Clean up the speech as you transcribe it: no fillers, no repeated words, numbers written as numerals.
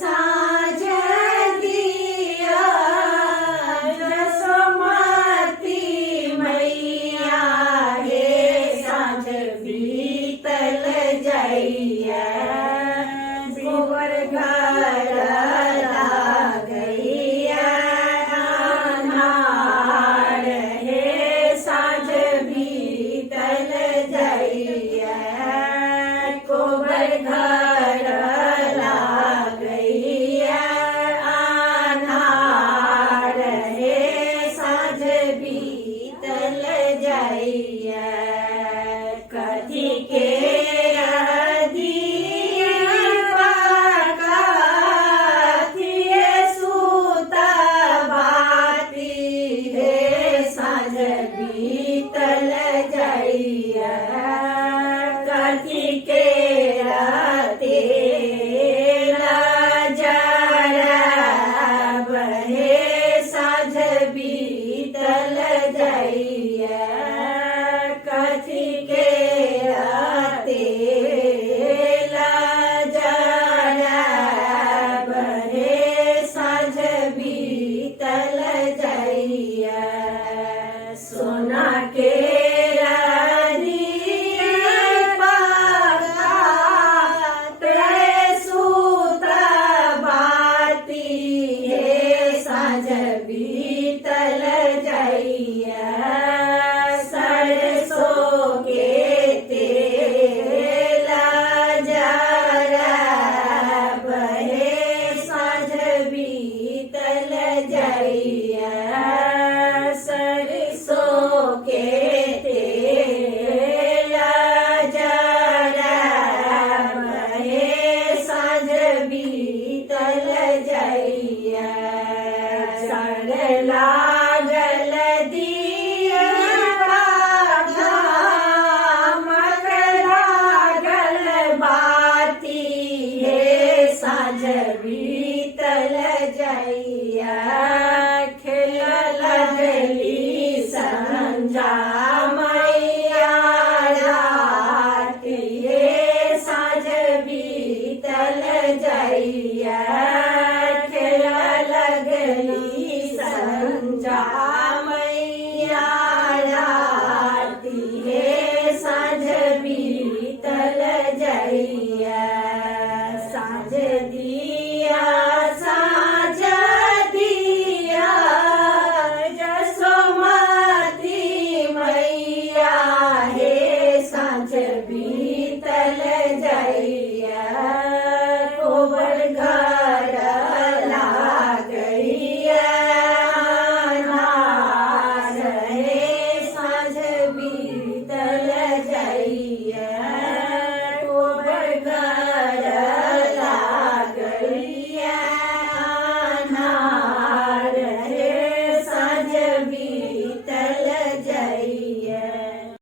साँझ दिया जसोमती मैया हे साँझ बीतल जाइया गोबर घर लागैया अन्हार हे साँझ बीतल जाइया गोबर घर लागैया अन्हार हे साँझ बीतल जाइया कथी के बीतल जाइया कथी के तेरा जरब हे साँझ बीतल जाइया कथी के तेरा जरब हे साँझ बीतल जाइया सोना के बीतल जाइया सरसों के तेल जरब हे साँझ बीतल जाइया सरसों के तेल जरब हे साँझ बीतल जाइया लागल दिया लागल बाती हे साँझ बीतल जाइया खेल लगली संझा मैया रात हे साँझ बीतल जाइया खेल लगली संझा मैया राती हे साँझ बीतल जाइया साँझ दिया जसोमती मैया हे साँझ बीतल जाइया गोबर घर